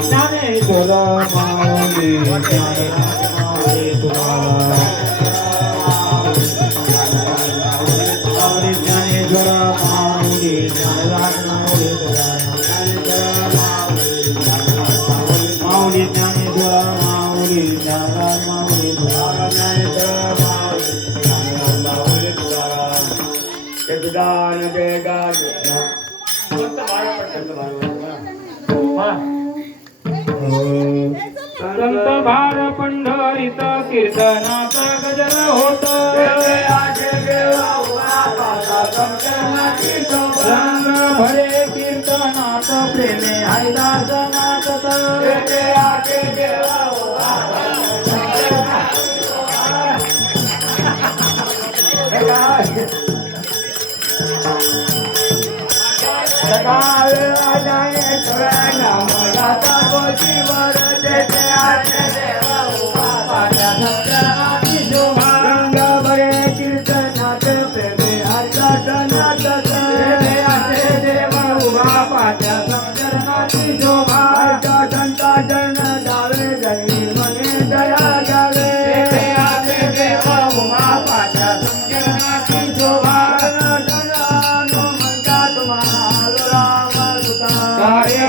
ज्ञानेश्वर माऊली माऊली तुकाराम माऊली ज्ञानेश्वर माऊली ज्ञानराज माऊली माऊली ज्ञानेश्वर माऊली ज्ञानराज माऊली दान देगा संत भार पंढरीत कीर्तनाच गजर होत रंग भरे कीर्तनाच प्रेमे हैदास नाचत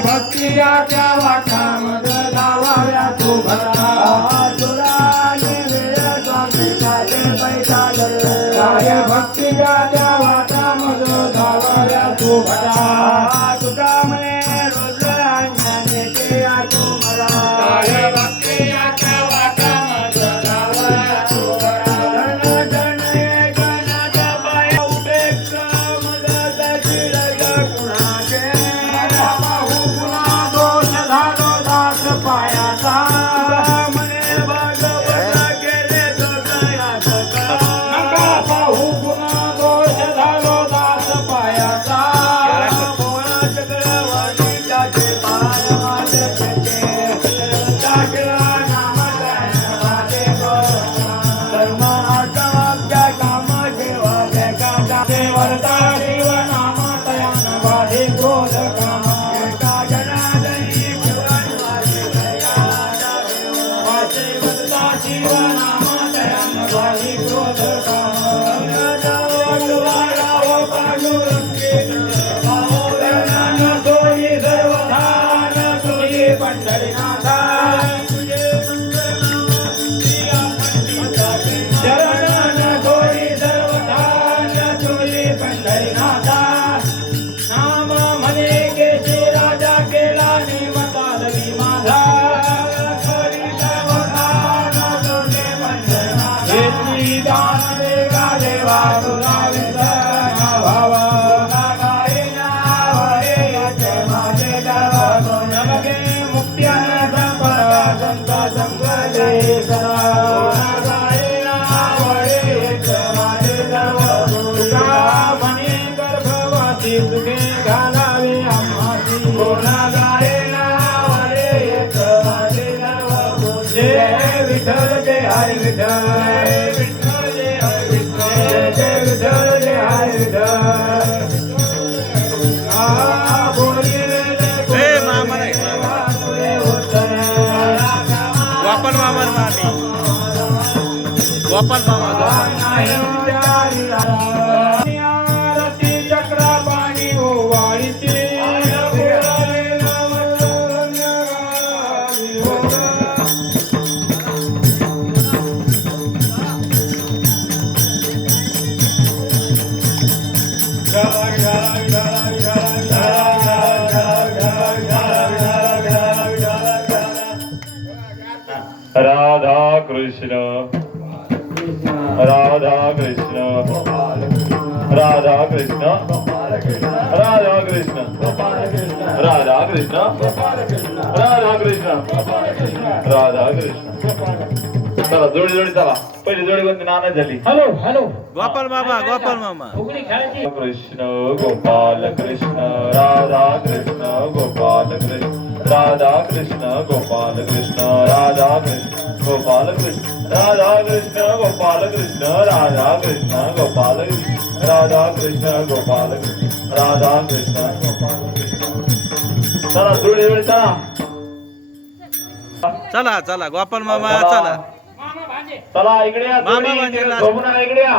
भक्तिया त्या वाटामध्ये लावाव्या तू भरा भक्तिया त्या वाटामध्ये लावाव्या तू भरा तुका म्हणे रोज अंजने ते तू मला भक्तिया त्या वाटामध्ये लावाव्या तू भरा जन गणाच्या पाया उभे मदत शिरग कुणाचे पायाचा म्हणे भागवत गेले नका पाहू पुन्हा दोष झालो दास पायाचा चक्रवर्ती त्याचे पाय माझे नाम धर्म आटवाक्या काम ठेवा देवता शिव नाम तयान बाधे क्रोध काम गोपाल मामा चक्रा पाणी ओवाळीची राधा कृष्ण राधा कृष्ण राधा कृष्ण राधा कृष्ण राधा कृष्ण राधा कृष्ण राधा कृष्ण चला जोडी जोडी चला पहिली जोडी कोणती नाना झाली हॅलो हॅलो गोपाल मामा कृष्ण गोपाल कृष्ण राधा कृष्ण गोपाल कृष्ण राधा कृष्ण गोपाल कृष्ण राधा कृष्ण गोपाल कृष्ण राधा कृष्ण गोपाल कृष्ण राधा कृष्ण गोपाल कृष्ण राधा कृष्ण गोपाल कृष्ण राधा कृष्ण गोपाल कृष्ण चला थोडी वेळ चला चला चला गोपाल मामा चला मामा भांजे चला इकडे या मामा थोडी. म्हणजे झोपू नका, इकडे या